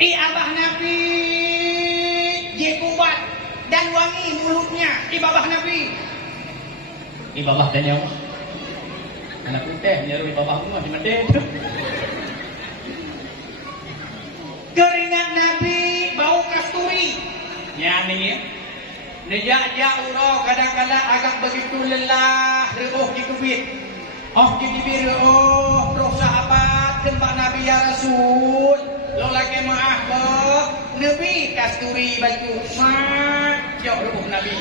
Abah Nabi je kuat dan wangi mulutnya. Babah Nabi. Babah dan nyawa. Anak putih nyaru babah semua di mati. Keringat Nabi bau kasturi. Ya ni. Nejak urau kadang-kadang agak begitu lelah, reuh di kubit. Oh di bibir roh sahabat kembang Nabi ya Rasul. Lo lagi maaf boh. Nabi kasturi baju. Jauh reuh Nabi.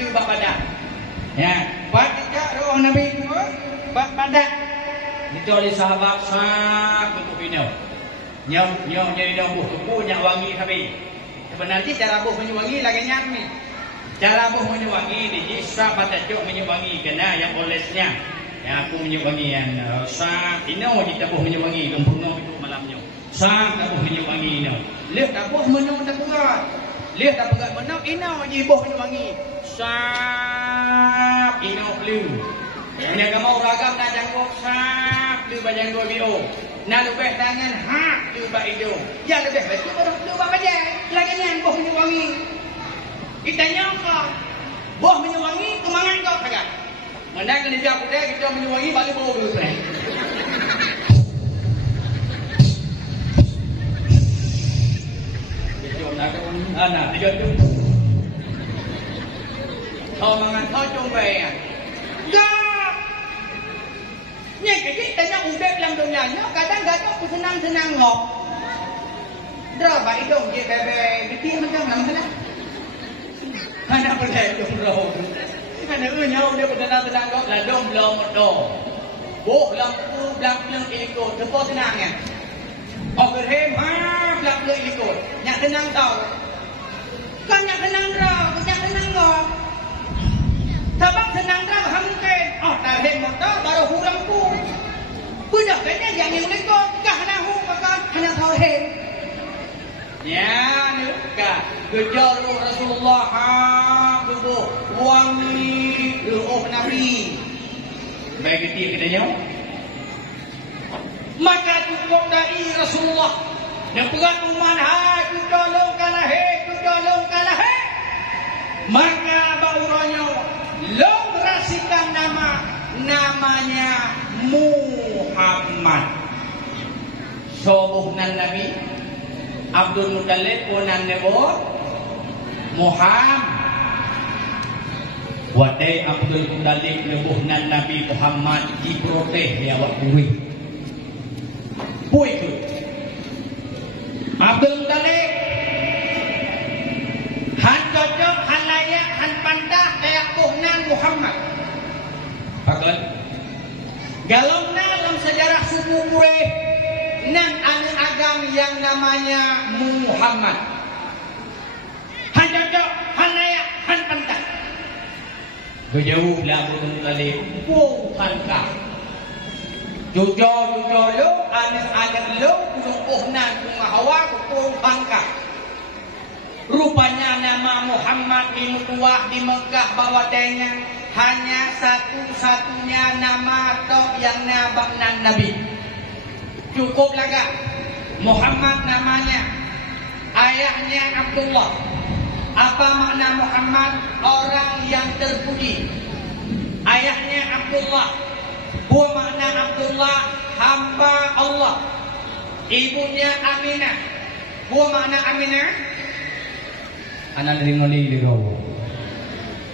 Liu bak badak. Ya, badak reuh Nabi tu bak badak. Dicoli sahabat bentuk pinau. Nyau jadi buh tuku nyak wangi habis. Sebenarnya cara buh menyewangi lagi nyak ni. Cara buh menyewangi di sahabat cok menyewangi kena yang olesnya. Yang aku menyewangi yang sah pinau di tabuh menyewangi lempurno itu malamnya. Sah tabuh menyewangi inau. Lihat tabuh menau tak berat. Lihat tak berat menau inau di buh menyewangi. Sah inau liu. Yang mau ragam nak jangkau sah liu bajangkau bio. Nak lebih tangan liu bak hidung. Ya lebih betul baru liu bak bajang. Lagi ni buh menyewangi. Kita nyangka buh menyewangi kemangan kau agak. Mana kena dia aku kita menyewangi balik bau dulu saya. Jom nak pun anak dia tu. Kau mangan kau jumpa ya. Gak. Ni kecik tanya ubek dalam dunia nya kadang-kadang aku senang-senang ngok. Dra baik dong je bebe bikin macam mana? Mana boleh dong roh. Kan nyau dia tenang-tenang kau ladong belum do. Boh lampu belakang ikut tempat tenangnya. Overhead belakang ikut. Nyak tenang tau. Kan nyak tenang dah, nyak tenang kau. Tabak tenang dah hamken. Tarik motor baru huram ku. Budak kena yang ikut kah nahu maka hanya tahu hem. Ya, ni kah. Kejar Rasulullah tubuh wangi ruh Nabi. Baik ketik katanya. Maka cukup dari Rasulullah. Dan pegang uman hai kudolong kalah he. Maka bauranya lo berasikan namanya Muhammad. Sobuhnan Nabi Abdul Muttalib onan nebo Muhammad. Wadai Abdul Muttalib lebuhnan Nabi Muhammad diproteh ya awak kuih. Kuih tu. Abdul Muttalib han cocok han layak han pandah kayak buhnan Muhammad. Pakai. Galongna dalam sejarah suku Quraisy nan ada agam yang namanya Muhammad. Han cocok han layak han pandah. Kejauh lah Abdul Muttalib. Bukan kah? Jujur lo, anak lo, kudukuhnan, kumahawa, kukuhan kah? Rupanya nama Muhammad di Mutuah di Mekah bawadanya hanya satu-satunya nama tok yang nabaknan Nabi. Cukup laga. Muhammad namanya. Ayahnya Abdullah. Apa makna Muhammad? Orang yang terpuji. Ayahnya Abdullah. Buah makna Abdullah hamba Allah. Ibunya Aminah. Buah makna Aminah. Anak dari ngoli dirawu.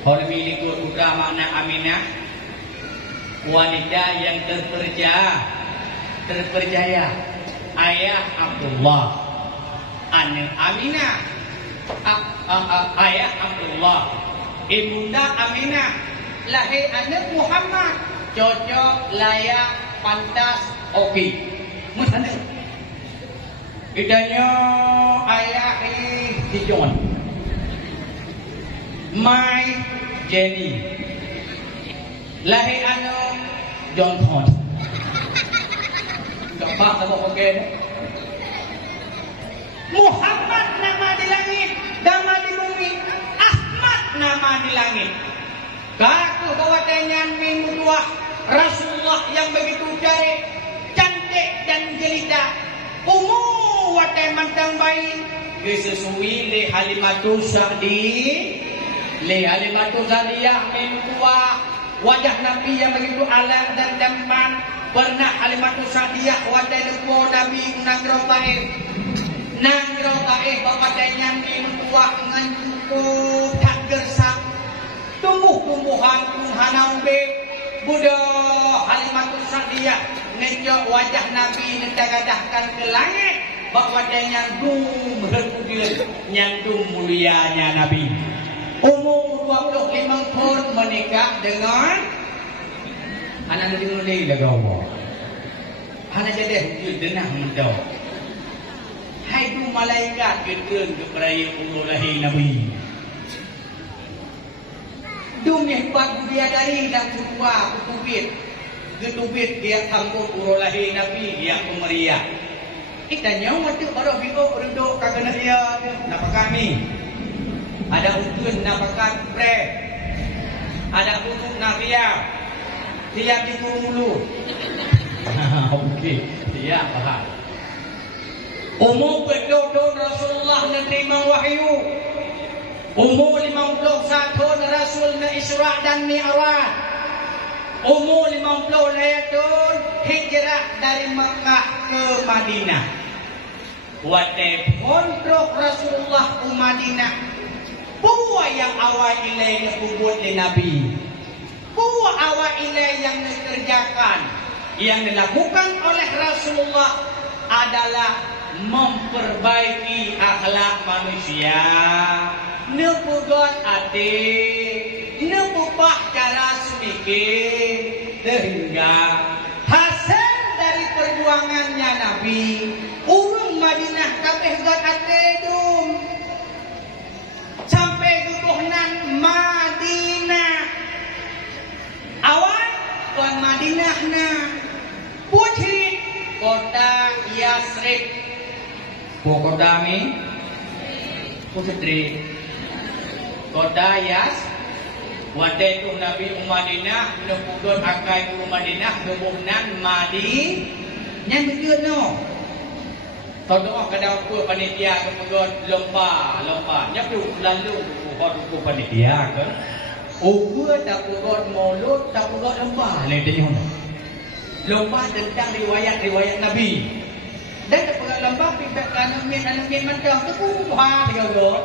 Kalau milik udah makna Aminah. Wanita yang terpercaya. Ayah Abdullah. Anak Aminah. Ayah Abdullah. Ibunda Aminah. Lahir anak Muhammad. Cocok, layak, pantas, oke. Mana? Idanya ayah di John. My Jenny. Lahir anak Johnson. Gampang sama pakai. Muhammad nama di langit, nama di bumi. Ahmad nama di langit. Kaku bawa dengan minuah Rasulullah yang begitu cantik dan jelita. watai mantang baik kesesuai le Halimatus Sa'di le Halimatus Sa'diyah mintua wajah Nabi yang begitu alat dan tampan. Pernah Halimatus Sa'diyah watai lepo Nabi nang rotaeh bapadanya mintua ngan cukup tak gersak tumbuh-tumbuhan hanau be Buddha Halimatus Sa'diyah ngejok wajah Nabi nendagadahkan ke langit bahwa dia nyandung berkudir nyandung mulianya Nabi. Umur 25 tahun menikah dengan anak Nabi Mulai Lagawa. Anak jadi hujur denang mendau. Hai tu malaikat ketun kepada ululahi Nabi. Dunia pagi dia dari dan kurwa ketubit dia tangguh urulahi Nabi dia pemeriah. Kita nyawa tu orang bingung duduk kagak dia napa kami. Ada ukun napakan pre. Ada ukun nafia. Dia dikurung dulu. Okey, dia faham. Umur berdoa Rasulullah menerima wahyu. Umur 51 tahun Rasul na Isra dan Mi'raj. Umur 50 tahun hijrah dari Makkah ke Madinah. Watai pondok Rasulullah ke Madinah. Buah yang awal ilai kubut di Nabi. Buah awal ilai yang dikerjakan, yang dilakukan oleh Rasulullah adalah memperbaiki akhlak manusia. Nepugot ati, nepupah cara sedikit, sehingga hasil dari perjuangannya Nabi, urung Madinah kabeh got ati dum, sampai guguhnan Madinah. Awal kon Madinah na, putih kota Yasrib, kota mi, putri. Kota Yas, wadai tu Nabi Madinah, nepukul akai tu Madinah, nebuhnan Madi, yang betul no. Tolong kadang aku panitia kemudian lomba, nyapu lalu aku panitia kan. Ukur tak ukur mulut, tak ukur lomba, lain dia mana. Lomba tentang riwayat Nabi. Dan tak ukur lomba pihak alamin macam tu kuha dia go.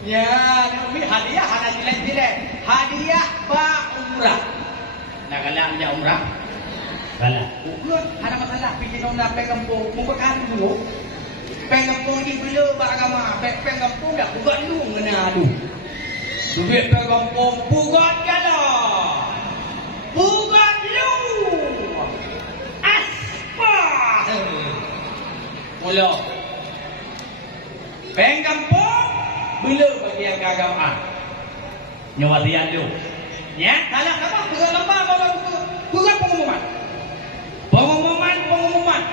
Ya, Nabi hadiah ada jelek-jelek. Hadiah ba umrah. Nak kalah dia umrah? Kalah. Ukur ada masalah pergi nona pengampung, mungkin dulu. Pengampung di bila ba agama, pengampung dak buat lu ngena adu. Duit pengampung buat kala. Buat lu. Aspa. Mula. Pengampung bila bagi yang keagamaan nyawa dia tu ya salah apa bukan lembah bukan pengumuman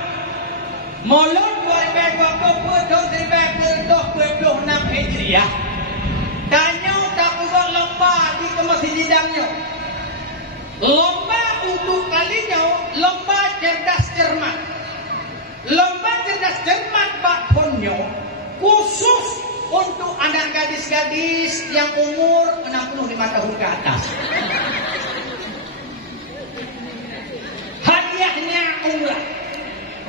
mulut 2020 2026 Hijriah tanya tak bukan lembah di kemasjidangnya lomba untuk kalinya lomba cerdas cermat baktonnya khusus untuk anak gadis-gadis yang umur 65 tahun ke atas. Hadiahnya umrah.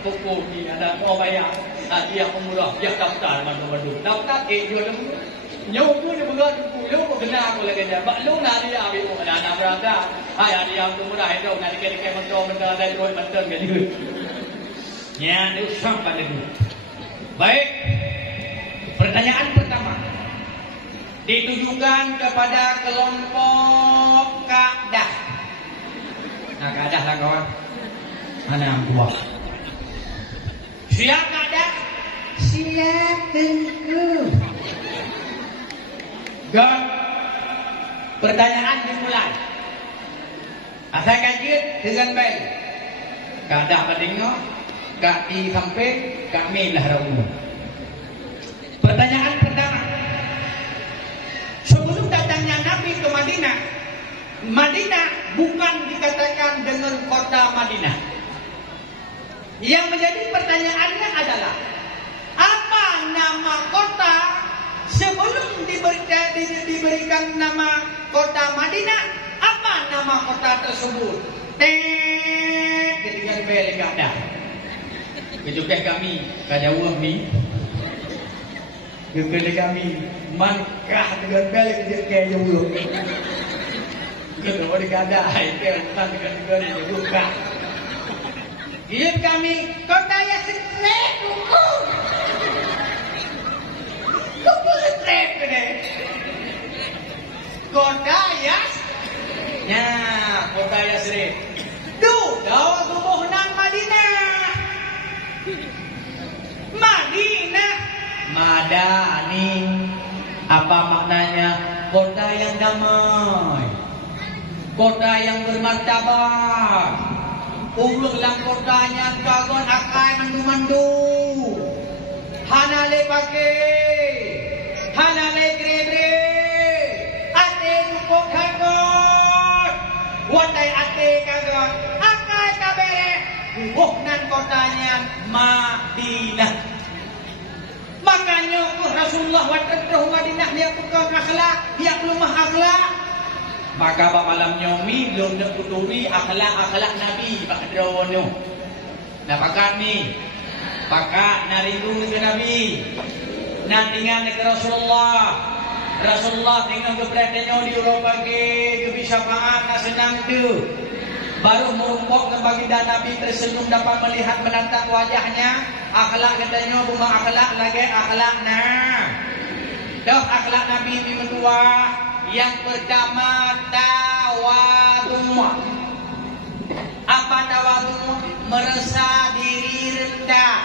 Pokok ni ada mau bayar. Hadiah umrah. Dia daftar mana-mana. Daftar jual dulu. Nyobu ni berat lu kena aku lagi dia. Bak lu nak dia ambil anak berada. Hai hadiah umrah itu nak dikira-kira mentol-mentol dan duit mentol gitu. Ya, ni usah pada dulu. Baik. Pertanyaan pertama ditujukan kepada kelompok Ka'dah. Nah, Ka'dah lah kawan. Mana yang buat? Siap Ka'dah? Siap tentu. God. Pertanyaan dimulai. Asal kajian dengan baik. Ka'dah berdengar, Ka'di sampai, kami lah ramu. Pertanyaan pertama. Sebelum datangnya Nabi ke Madinah, Madinah bukan dikatakan dengan kota Madinah. Yang menjadi pertanyaannya tentang nama kota Madinah. Apa nama kota tersebut? Ketika bel ada. Kejukan kami kada uang ni. Kejukan kami Makkah dengan bel kejukan uang. Kedua digada ai ke kan dengan juga. Hidup kami kota yang setrek dulu. Kau setrek ni. Kota yang kota yang setrek. Dawa tubuhnan Madinah. Madinah. Madani. Apa maknanya? Kota yang damai. Kota yang bermartabat. Ulung lang kotanya kagon akai mandu-mandu. Hanale pake. Hanale grebre. Ate nukok kagon. Watai ate kagon. Akai kabere. Buhnan kotanya Madinah. Makanya Rasulullah watratuh Madinah dia bukan akhlak. Dia lemah akhlak. Maka malam nyomi belum dikuturi akhlak Nabi Pak Drono. Nah pakat ni, pakat narindu ke Nabi, nantingan ke Rasulullah. Rasulullah tinggal keberadaannya di Eropa ke bisafaan senang tu. Baru merumpok ke baginda Nabi tersenyum dapat melihat menatap wajahnya. Akhlak katanya bunga akhlak lagi akhlak nah. Dah akhlak Nabi di menua. Yang pertama tawadhu. Apa tawadhu? Merasa diri rendah.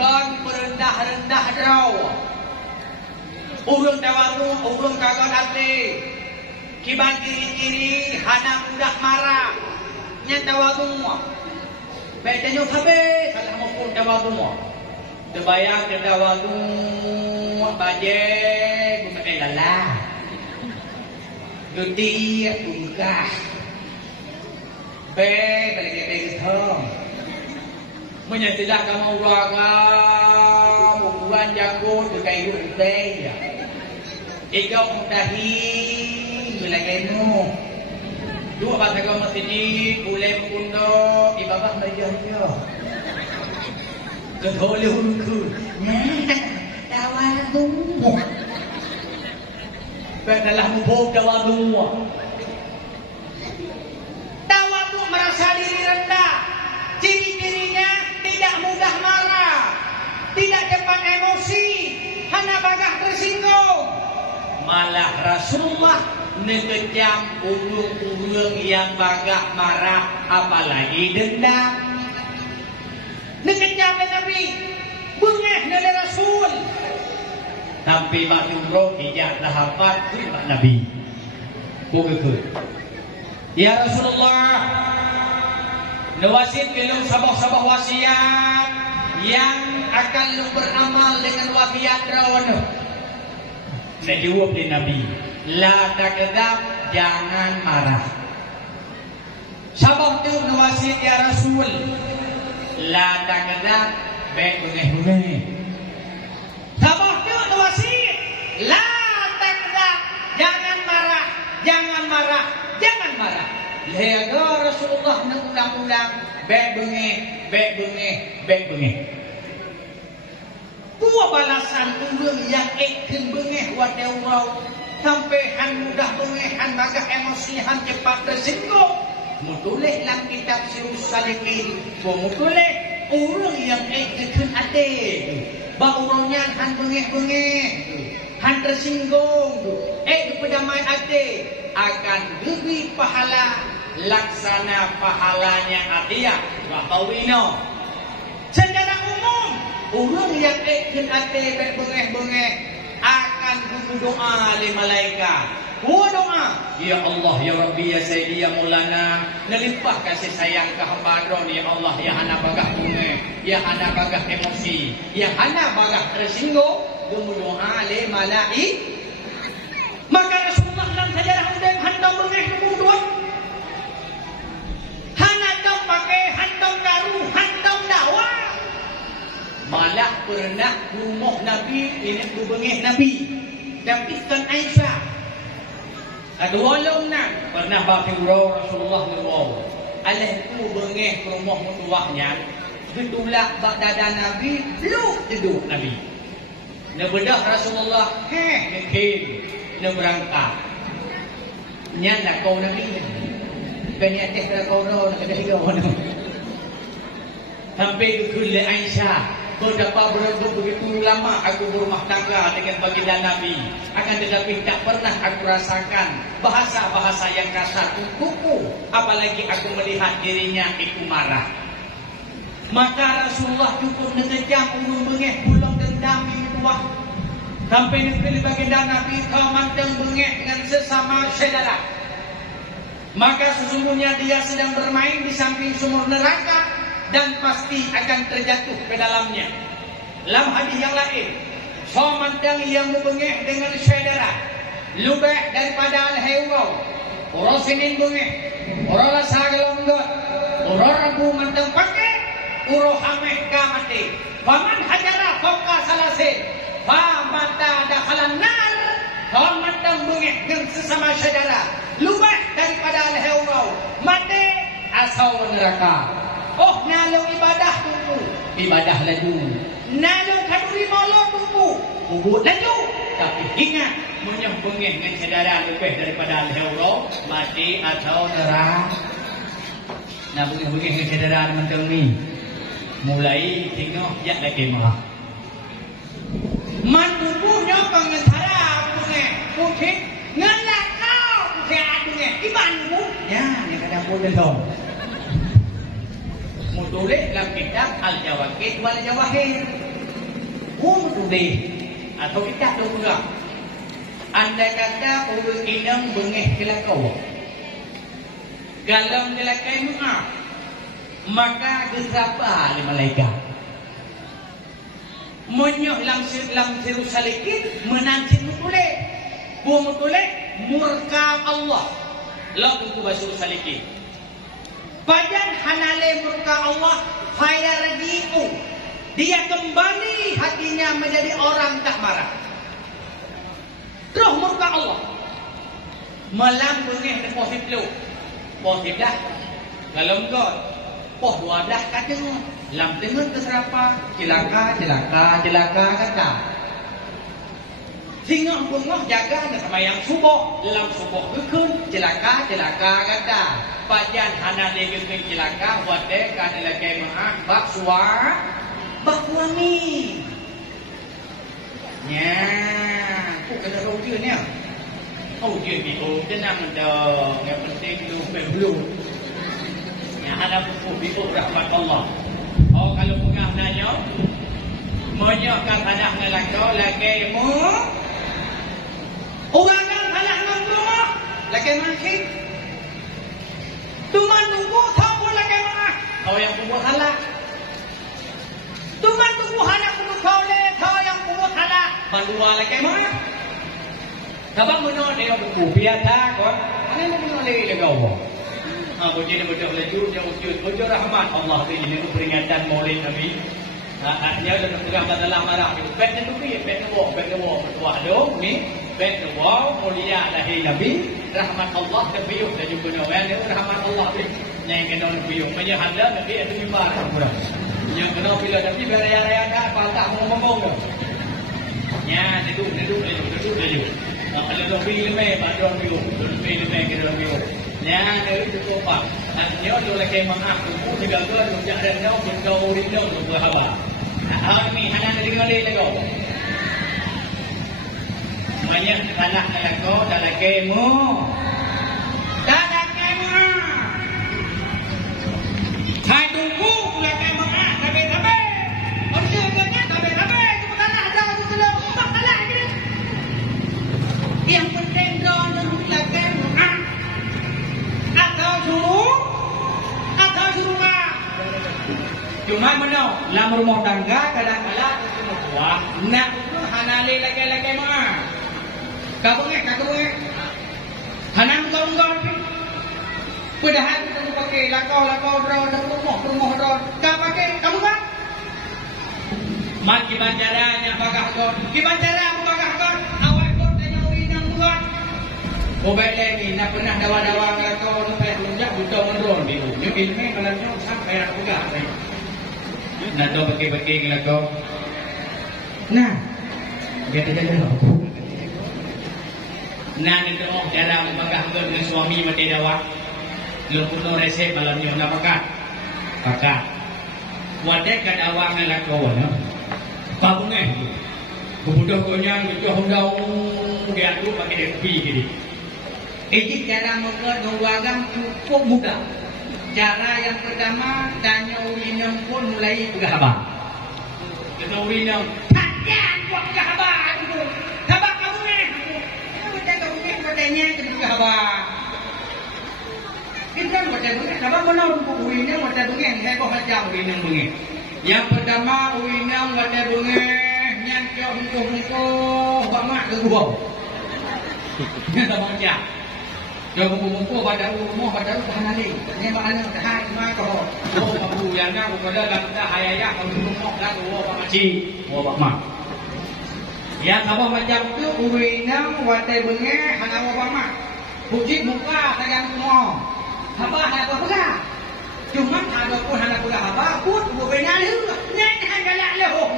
Dan merendah-rendah draw. Urung tawadhu, urung kagon hati. Kiban diri-diri hana mudah marah. Nya tawadhu. Baiknya habis salah mukul tawadhu. Terbayang ke tawadhu baje bukan lelah. Dia tunggah balik ke thơm menyatilah kamu raga bukan jago từ cây ruộng tê ikaw ang dahi nilagay mo dua ba tayo matini kulay mo kundo ibabak na dyan kadholi hulku tawa mo Benalah mubuk tawadhu. Tawadhu merasa diri rendah. Ciri-cirinya tidak mudah marah, tidak cepat emosi, hana bagah tersinggung. Malah Rasulullah nekejam ulung-ulung yang bagah marah, apalagi dendam. Nekejam Nabi, bengeh dari Rasul. Sampai Mak Jumroh hijab lahapat ke Mak Nabi. Bukan. Ya Rasulullah, nawasit kelung sabah-sabah wasiat yang akan lu beramal dengan wasiat rawana. Menjawab di Nabi, la takdzab, jangan marah. Sabah tu nawasit ya Rasul, la takdzab, baik bengeh-bengeh. Sabah tu wasit, la takdzab, jangan marah, jangan marah, jangan marah. Lega Rasulullah nak ulang-ulang, baik bengeh. Dua balasan ulung yang ikin bengeh wadawau sampai han mudah bengeh, han bagah emosi, han cepat tersinggung. Mutulih dalam kitab Sirus Salikin, mutulih ulung yang ikin ade. Baurungnya han bengeh-bengeh, han tersinggung, pedamai ade akan lebih pahala laksana pahalanya adia wahawino. Secara umum, ulung yang ikin ade bengeh-bengeh akan berdoa oleh malaikat. Doa, ya Allah, ya Rabbi, ya Sayyidi, ya Maulana, nelimpah kasih sayang ke hamba Adron, ya Allah, ya hana bagah bunga, ya hana bagah emosi, ya hana bagah tersinggung, berdoa oleh malaikat. Maka Rasulullah dalam sejarah udang hantam bengeh kemudian hana dong pakai hantam karu, hantam dawa. Malah pernah rumah Nabi ini bengeh Nabi, tapi kan Aisyah Kedua lomnan pernah berfiurau Rasulullah SAW. Alehku bengeh ke rumah mutuahnya. Betulak bak dada Nabi, belum duduk Nabi. Nebedah Rasulullah, nekim, neberangkat. Nyanda kau Nabi. Kena teh kau nak kena hidup mana. Sampai ke kulit Aisyah. Kau dapat berendam begitu lama aku berumah tangga dengan baginda Nabi. Akan tetapi tak pernah aku rasakan bahasa-bahasa yang kasar untukku. Apalagi aku melihat dirinya itu marah. Maka Rasulullah cukup mengejam ulung bengeh pulang dendam itu wah. Sampai negeri baginda Nabi kau manteng bengeh dengan sesama saudara. Maka sesungguhnya dia sedang bermain di samping sumur neraka. Dan pasti akan terjatuh ke dalamnya. Dalam hadis yang lain, somantang yang membengek dengan saudara, lubeh daripada al-hewau, orang sinin bengek, orang rasa gelonggot, orang ragu mantang pakai, orang hameh kamati. Paman hajara fauqa salasin, pamata dakhalan nar. Kawan mantang bengek dengan sesama saudara, lubeh daripada al-hewau, mati asal neraka. Oh, nalong ibadah tunggu. Ibadah laju. Nalong kaduri molo tunggu. Ubud laju. Tapi ingat, menyembengih dengan saudara lebih daripada al-hewro, mati atau neraka. Nah, bengih-bengih dengan saudara macam ni. Mulai tengok yak lagi mah. Mantubunya pengendara bengih. Mungkin ngelak kau bukan bengih. Ibanmu. Ya, ni kadang pun delong. Mutulis dalam kitab Al-Jawaqid wal Jawahir. Mutulis atau kitab dua. Andai kata urus inam bengeh kelakau. Galam kelakai maaf. Maka gesapa oleh malaikat. Monyoh lam siru salikit menanti mutulis. Bu mutulis murka Allah. Lalu tu basuh salikit. Badan hanale murka Allah faya raji'u. Dia kembali hatinya menjadi orang tak marah. Terus murka Allah. Malam bengih deposit lu. Deposit dah. Kalau engkau poh 12 kata lam tengah ke serapa celaka kata. Sehingga bengah jaga sama yang subuh. Dalam subuh kekun celaka kata. Pajan hana legeng celaka wate kan lagi maaf bak suami. Nya, kok kena ujian ni? Ujian bio tenang dah. Yang penting lu belum. Ya ada bio rahmat Allah. Oh kalau pengah nanya, menyokkan anak ngelakau lagi mu. Orang kan anak ngomong lagi makin. Tuman tunggu tahu lagi mana? Kau yang buat halak. Tuman tunggu halak untuk kau le, kau yang buat halak. Bandua lagi mana? Sebab mana dia buku biasa kau? Mana mau mana le kau? Bujur betul laju dia bujur rahmat Allah tu ini peringatan Maulid Nabi. Dia dah pegang dalam marah. Bet tu pi, bet tu bertuah dong ni. Bet tu mulia lahir Nabi. Rahmat Allah terbiuk dan juga nawan dia rahmat Allah ni. Yang kena terbiuk. Banyak hal Nabi itu mimbar kurang. Yang kena bila Nabi beraya-raya dah patah ngomong dah. Ya, duduk laju. Kalau Nabi lemah, badan biuk. Nabi lemah kena biuk. Ya, dari itu apa? Artinya tu lagi maaf tu juga tu tidak ada tahu berkau rindu berhawa. Nah, ni anak dari mana lego? Banyak anak lego dalam kemo. Dalam kemo. Hai tunggu pula kemo ah, tapi. Okey, tapi. Itu bukan ada tu sudah tak salah ni. Yang penting don pula kemo ah. Atau rumah. Cuma mana? Dalam rumah tangga kadang-kadang itu buah. Nak itu hanale lagi mah. Kau bengek. Hanam kau ni. Padahal kita pakai lakau drone dan rumah drone. Kau pakai kamu kan? Mat kibancaranya bagah kau. Kibancara bagah kau. Awak kau tanya uinang buat. Obat lagi, nak pernah dawa-dawa ngelakau sampai lunjak buta menurun di dunia ilmu kalau sampai nak pegang saya. Nak tahu pakai-pakai ngelakau. Nah, dia tidak ada aku. Nah, ni tu cara membagah dengan suami mati dawa. Lu puno resep malamnya nak pakai. Pakai. Wadah kad awak ngelakau no. Pabungan. Kebudah konyang itu hundau dia tu pakai depi gini. Ini cara menggunakan cukup mudah. Cara yang pertama, tanya ulinam pun mulai bergahabat. Tanya ulinam, takkan buat bergahabat itu. Gahabat kamu ni. Kamu tak kamu ni katanya jadi bergahabat. Kita macam ni, gahabat mana untuk ulinam macam ni? Saya kau hajam ulinam bunyi. Yang pertama ulinam macam bunyi, nyangkau hengkuh-hengkuh, bamak ke gubau. Ini tak macam. Kalau buku-buku pada rumah pada tahan lagi. Ini maknanya tahan maka oh kamu yang nak kepada dah hayaya kamu rumah dah oh macam oh mak. Yang apa macam tu urinam watai benge hana apa mak. Puji muka sayang semua. Apa hana apa pula? Cuma ada pun hana pula apa pun bukannya lu. Nek galak lu.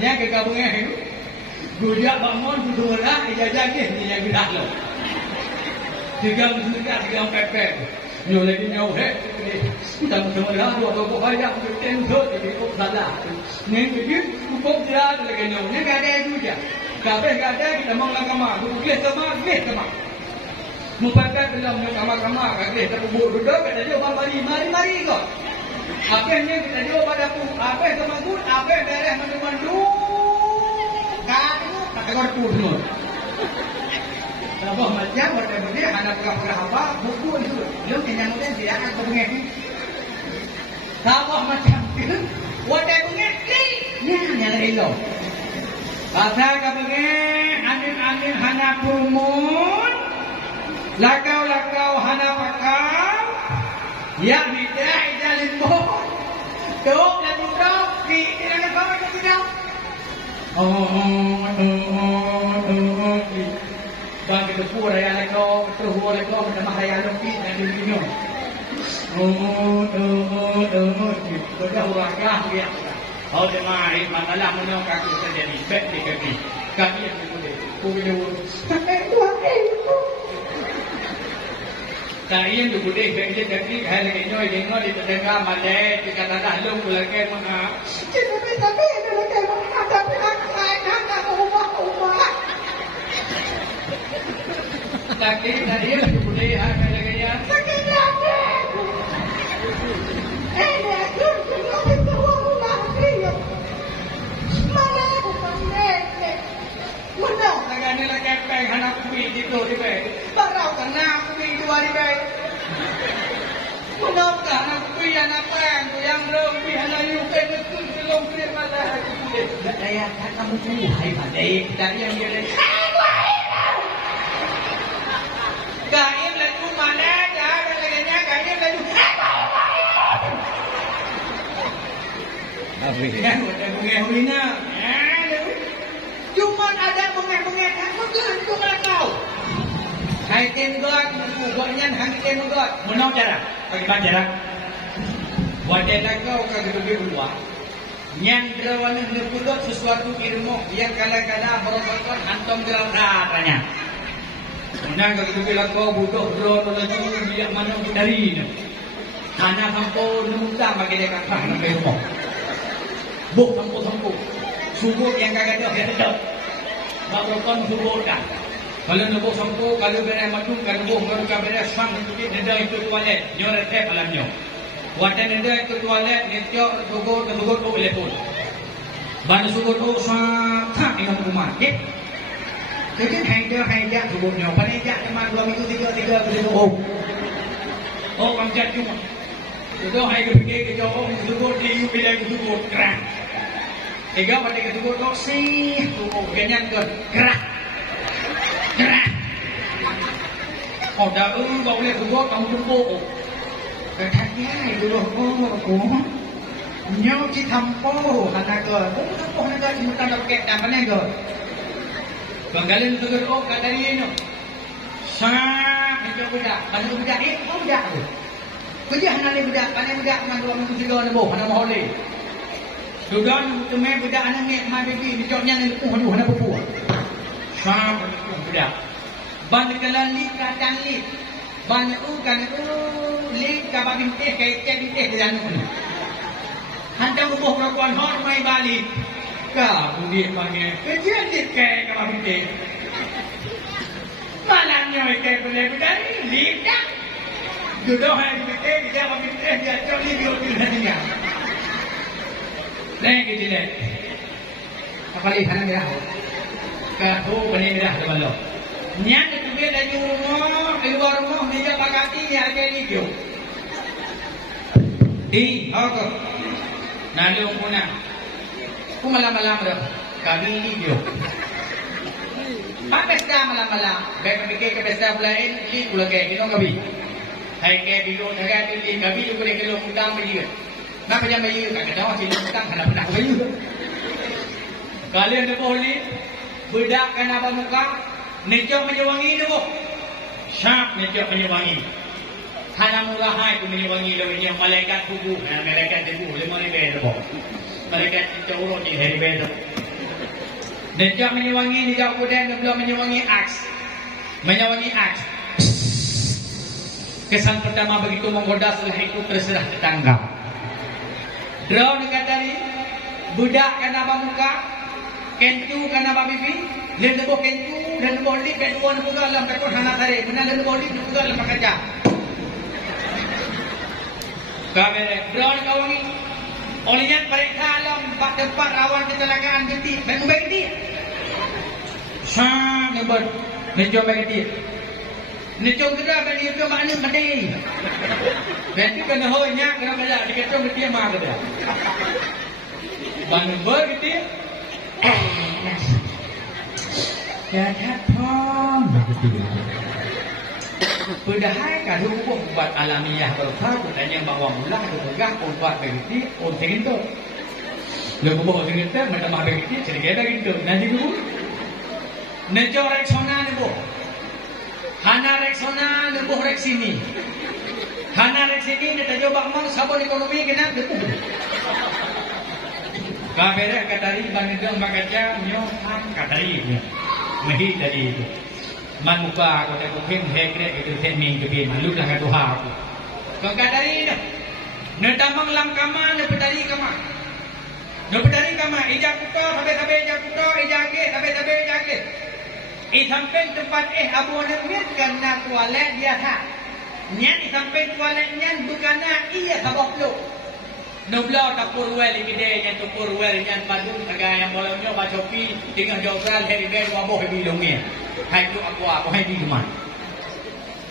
Nek ke kabunge. Gujak bangun duduk lah ijazah ni yang gerak lu. Tiga pepek, nyo lagi nyo kita semua dah dua banyak tentu jadi kok salah. Ni begini, kok dia lagi nyo, ni ada juga. Kafe ada kita menglakama, boleh sama. Mupakat dalam nyo kama, kita kubur duduk, kita jawab mari kok. Apa yang kita jawab padaku, apa yang temanku, apa yang beres mandu, kata kau semua. Kalau macam macam ni, anak pura-pura apa, buku itu, lu kenyangnya dia akan berbengi. Kalau macam tu, wadah bengi, ni hanya lelo. Pasal kebengi, anin hana pumun, lakau hana pakau, ya bidah ijalin boh, dok dan dok, di dalam kau itu tidak. Bagi berpura raya leko, terhubung leko, bernama raya loki dan dunia. Sudah urakah dia. Oh demai, manalah menyokat terjadi. Baik di kaki. Kaki yang boleh. Kubilu. Kaki yang boleh. Baik di kaki. Hal ini dengar di tengah malai. Jika tak ada lu lagi mana. Tapi ada lagi mana. Tapi nak rumah. Sakit tadi lagi boleh ada gaya. Sakit lagi. Aku sudah tahu dia. Mana aku pandai. Mana lagi lagi peng anak kubi itu di peng. Barau kena kubi dua di peng. Mana anak kubi anak peng tu yang lebih anak yuken itu belum terima lagi. Daya kamu tu hai pandai dari yang dia. Kain lagu mana dah laganya kain lagu. Tapi kan ada bunga-bunga. Cuma ada bunga-bunga aku tu kau. Hai tengok buatnya hang tengok. Mana cara? Bagaimana cara? Wajah kau kagak berdua. Yang derawan ngepulot sesuatu ilmu yang kala-kala merupakan antum gerak katanya. Kemudian kalau kita bilang kau butuh drone lagi dia mana dari ni. Hanya sampo nusa bagi dia kata nak rumah. Buk sampo. Subur yang kagak ada dia ada. Barukan subur dah. Kalau nak sampo kalau beres macam kalau baru beres sang itu dia itu toilet. Nyoret malamnya. Wadah dia itu toilet dia subur boleh pun. Ban subur tu sangat dengan rumah. Jadi hanya sebutnya, panitia cuma 2 minggu 3 oh macam cuma. Itu hanya pergi ke jauh sebut di wilayah sebut kerak. Tiga pada sebut toksi, tu kenyan ke kerak. Oh dah kau boleh sebut kamu jumpa. Katanya itu aku. Nyawa ci tampo hana ke. Tampo hana ke cuma tak pakai dan mana ke. Banggalin tu oh kadari ini. Sangat itu budak. Mana budak ni? Oh budak tu. Kerja hana ni budak. Mana budak dengan 2 minggu 3 nebo. Hana mau boleh. Sudah tu main budak anak ni mai baby dicoknya ni lepuh aduh hana berpuah. Sangat budak. Ban kelan ni kadang ni. Ban kan li ka bagi teh kai teh jalan ni. Hantar bubuh perempuan hor mai balik. Kau dia panggil. Kerja dia kai ka bagi teh. Malangnya ikan boleh berdari, lidah. Duduk hari dia bagi dia coli bioti hatinya. Nih gitu deh. Apa lagi sana merah? Kau bani merah depan lo. Nyan itu dia dari rumah, keluar rumah dia pakati dia ada ni dia. Aku. Nali umuna. Aku malam-malam dah. Kami ni dia. Pak pesta malam-malam, baik pergi ke pesta lain, li pula ke kino kabi. Hai ke bilu negara li kabi juga le kilo undang beli. Nak macam beli kan ada orang sini undang kan nak beli. Kalian tu boleh bedak kan apa muka, necok menyewangi tu boh. Syak necok menyewangi. Hana murah hai tu menyewangi lo yang malaikat tubuh, malaikat tubuh 5,000 tu boh. Malaikat itu urut di hari besok. Dia menyewangi, dia kemudian belum menyewangi aks. Menyewangi aks. Kesan pertama begitu menggoda, setelah itu terserah tetangga. Draw dekat dari budak kan apa muka, kentu kan apa bibi, lendebu kentu, lendebu lip, lendebu muka dalam takut hana tare, mana lendebu lip muka dalam kaca. Kamera draw kawangi. Olehnya mereka alam bak tempat rawan kecelakaan gede, memang baik dia. Sang nebot, nejom baik dia. Nejom kita bagi itu mana mending. Nanti kena honya kena bela dikacau dia mah kita. Bang ber gitu. Ya thom. Padahal kan hukum buat alamiah berfaham dan yang bawa mulah itu pegang buat begitu, unting itu. Lalu bawa begitu, macam apa begitu, sedikit begitu. Nanti dulu, nejo reksona nebo, hana reksona nebo reksini, hana reksini nejo bakmon sabun ekonomi kena betul. Kabera katari bangedong bagaja nyohan katari, mehi dari itu. Man muka aku tak kuping hekret itu teming kebi malu lah kata aku. Kau kadari dah. Nedamang lam kama nepedari kama. Nepedari kama ijak kuto sampai ijak kuto ijak ke sampai ijak ke. Sampai tempat abu nemit kena toilet biasa. Nyan sampai toiletnya bukannya iya sabok lo. Noblo tapur wel gede yang tapur wel yang padu agak yang bolongnya bacopi tinggal jauhal dari bel waboh bilungnya. Hai tu aku hai di rumah.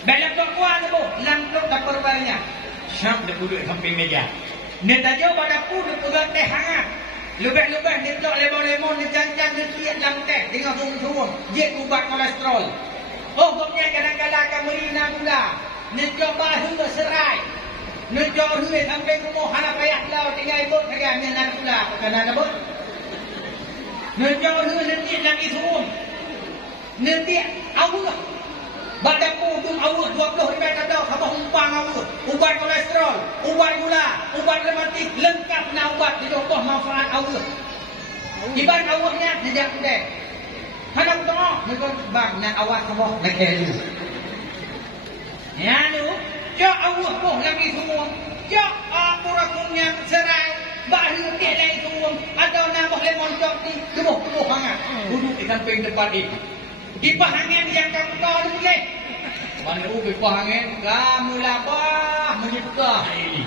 Belak tu aku tu, lamplok tapur welnya. Syam dah duduk sampai meja. Neta jauh pada pu pegang teh hangat. Lubek-lubek netok lemon-lemon dicancang dikiat dalam teh dengan sungguh-sungguh. Dia ubat kolesterol. Oh, gopnya kadang-kadang akan merina gula. Netok bahu berserai. Netok duit sampai rumah hana payah lau tinggal ibu saja minat gula. Kena ada bot. Netok duit nanti lagi semua. Nanti awak badan pudung awak 20 ribu kadang sama umpang awak ubat kolesterol, ubat gula, ubat rematik lengkap nak ubat di contoh manfaat awak. Iban awaknya sejak kedai. Hendak tengok mereka bang nak awak semua nak kelu. Ya tu, cak awak pun lagi semua. Cak purakumnya serai bahu tiak lagi semua. Atau nambah lemon cok ni tubuh hangat. Duduk di samping depan ini. Di pahangan yang kamu tahu boleh. Mana di pahangan kamu labah menyebutkan ini.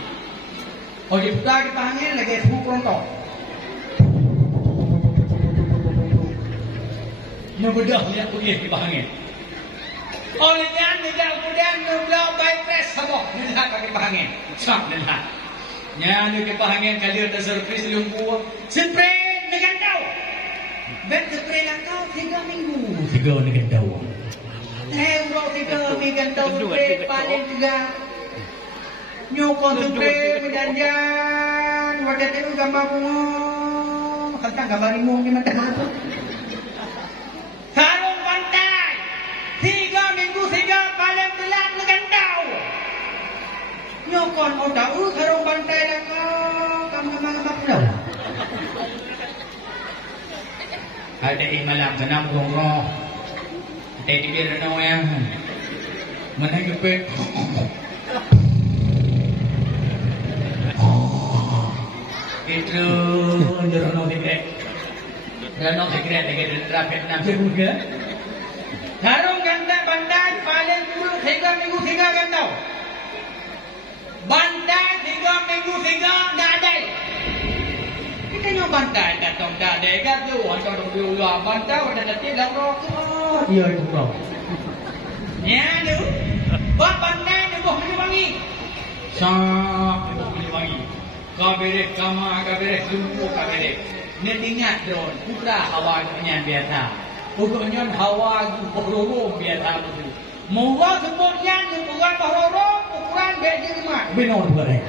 Oh dibuka di pahangan lagi suku kerontok. Ngebedah lihat kuliah di pahangan. Olehnya tidak kemudian ngebelah by press sabok lihat di pahangan. Sak lihat. Nyanu di pahangan kali ada surprise lumpuh. Surprise dengan kau. Ben surprise nak kau 3 minggu. 3 dengan kau. Bro 3 minggu kau surprise paling juga. Nyokon surprise menjanjian. Wadah tu gambar bunga. Kata gambar rimu ni macam apa? Sarung pantai 3 minggu 3 Nyokon mau tahu karung bantai dah kamu dah. Ada malam senam gongro. Tadi dia renau yang mana kepek. Itu renau tikret. Renau tikret dengan rapet enam juga. Karung ganda bantai paling dulu 3 minggu 3 ganda. Bantai 3 minggu 3 dah ada. Kita nyoba bantai datang dah ada kan tu orang tu dulu bantai udah nanti dah rokok. Iya itu bro. Ya tu. Buat bantai ni boh ni wangi. Sak itu wangi. Kabere kama kabere sumpu kabere. Nendingat drone putra hawa nya biasa. Pokoknya hawa berloro biasa tu. Mula sebutnya ni bukan berloro, ukuran beda rumah. Benar benar.